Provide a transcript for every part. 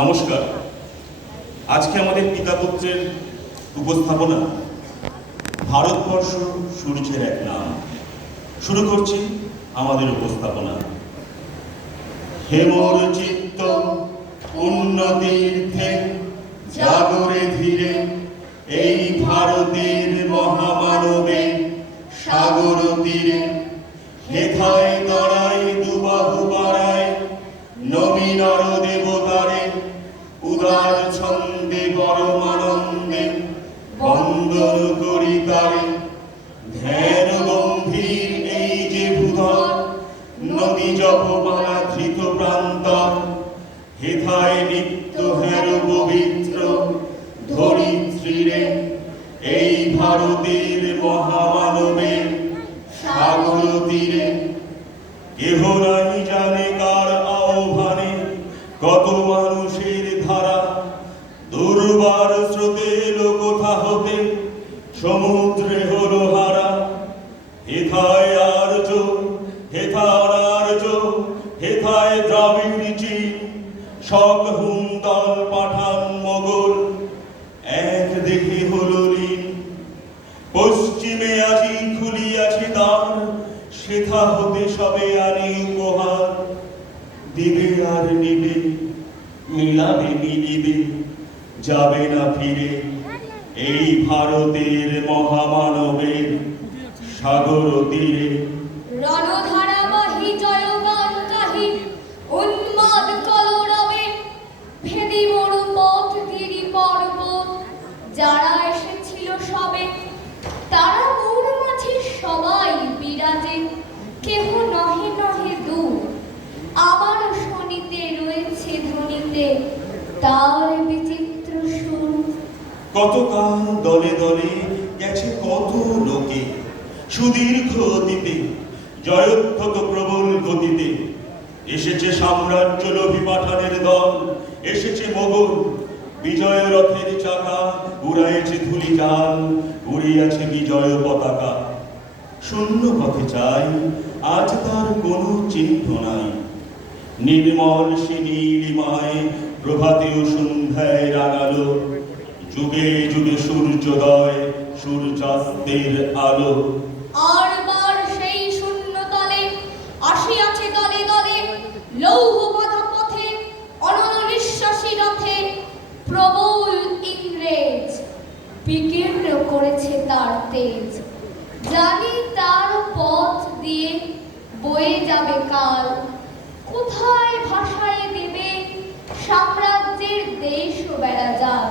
নমস্কার। আজকে আমাদের পিতাপুত্রের উপস্থাপনা ভারতবর্ষ সূর্যের এক নাম। শুরু করছি আমাদের উপস্থাপনা। হেমর চিত্ত উন্নতীর্থে জাগরে ধীরে এই ভারতের মহামানবে সাগর তীরে হেথায় উদার ছন্দে পরমানন্দে, বন্দন করি তারে। ধ্যান গম্ভীর এই যে ভূধর, নদী জপমালা ধৃত প্রান্তর। হেথায় নিত্য হের পবিত্র ধরিত্রীরে, এই ভারতের মহামানবের সাগর তীরে। কেহ সমুদ্রে হলো হারা। হেথায় আর্য হেথার আর্য হেথায় দ্রাবিড় চীন। শক হুন্দল পাঠান মোগল, এক দেখে হলো লীন পশ্চিমে আজি খুলিয়াছে দ্বার সেথা হতে সবে আনি উপহার। দিবে আর নিবে, মিলাবে মিলিবে, যাবে না ফিরে। এই ভারতের মহামানবের সাগর তীরে ভেদি পর্বত যারা এসেছিল সবে, তারা সবাই বিরাজে, কেহ নহে নহে আবার শনিতে রয়েছে সুর কতকাল দলে দলে গেছে কত লোকে? সুদীর্ঘ অতীতে জয়োত্থত প্রবল গতিতে। এসেছে সাম্রাজ্য লোভী পাঠানের দল, এসেছে মোগল। বিজয় রথের চাকা উড়াইছে ধুলি জাল, উড়িয়াছে বিজয় পতাকা। শূন্য পথে চাই, আজ তার কোনো চিহ্ন নাই। নির্মল সে নীলিমায় প্রভাতেও সন্ধ্যায় রাগালো যুগে যুগে সূর্যোদয়, সূর্যাস্তের আলো। আর বার সেই শূন্যতলে, আসিয়াছে দলে দলে লৌহ পথে অনল নিঃশ্বাসী রথে, প্রবল ইংরেজ বিকীর্ণ করেছে তার তেজ। জানি তার পথ দিয়ে বয়ে যাবে কাল। কোথায় ভাষায় দেবে সাম্রাজ্যের দেশ বেড়া যান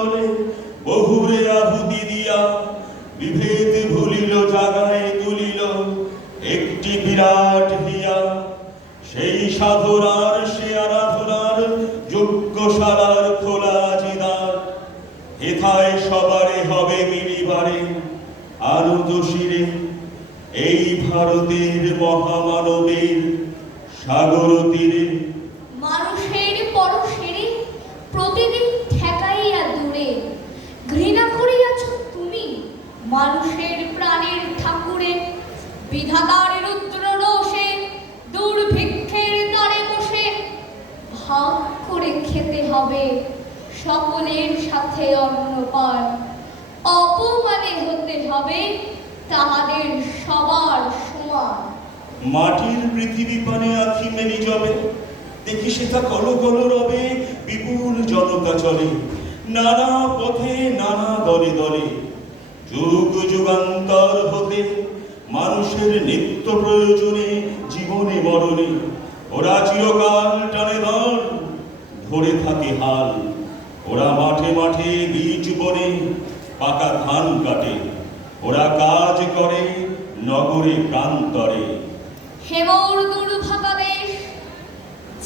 বিরাট সেই সাধনার সে আরাধনার, যজ্ঞশালার খোলা জিদার। হেথায় সবারে হবে মিলিবারে, আনন্দ শিরে, এই ভারতের মহামানবের সাগর তীরে। মানুষের পরশেরে প্রতিদিন ঠেকাইয়া দূরে। ঘৃণা করিয়াছ তুমি, মানুষের প্রাণের ঠাকুরে, বিধাতার করে খেতে হবে। সকলের সাথে অন্নপান অপমানে হতে হবে তাহাদের সবার সমান। মাটির পৃথিবী পানে আখি মেলি যাবে দেখি সেটা কল কল রবে, বিপুল জনতা চলে। নানা পথে নানা দলে দলে, যুগ যুগান্তর হতে মানুষের নিত্য প্রয়োজনে জীবনে মরণে। ওরা চিরকাল টানে দল ধরে থাকে হাল। ওরা মাঠে মাঠে বীজ বনে, পাকা ধান কাটে। ওরা কাজ করে নগরে প্রান্তরে। হেমৌর দুর্ভাগা দেশ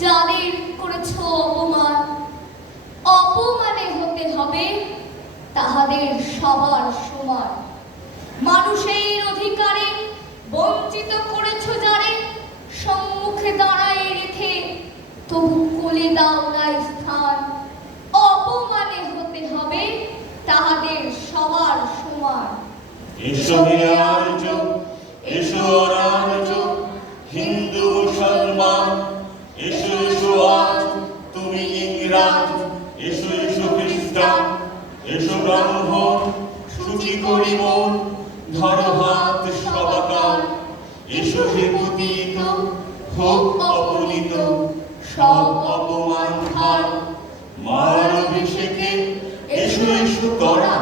যাদের করেছ অপমান। অপমানে হতে হবে তাহাদের সবার সমান। মানুষের তবু কোলে দাও না স্থান। অপমানে হতে হবে তাহাদের সবার সমান। এসো আর্য হিন্দু মুসলমান, এসো এসো আজ, তুমি ইংরাজ, এসো এসো খ্রিস্টান, এসো ব্রাহ্মণ সূচি করি মন, ধরো হাত সবাকার, এসো হে পতিত হোক সব অপমান হার মার অভিষেকে এসো এসো করা।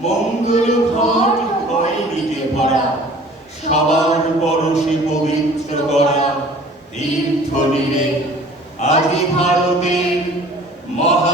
মঙ্গল ঘট হয় ভরা। সবার পরশে পবিত্র করা তীর্থ নিরে আজি ভারতের মহা